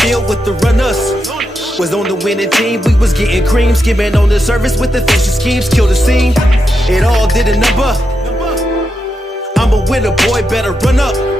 field with the runners. Was on the winning team, we was getting cream, skimming on the surface with efficient schemes, kill the scene. It all did a number. I'm a winner, boy, better run up.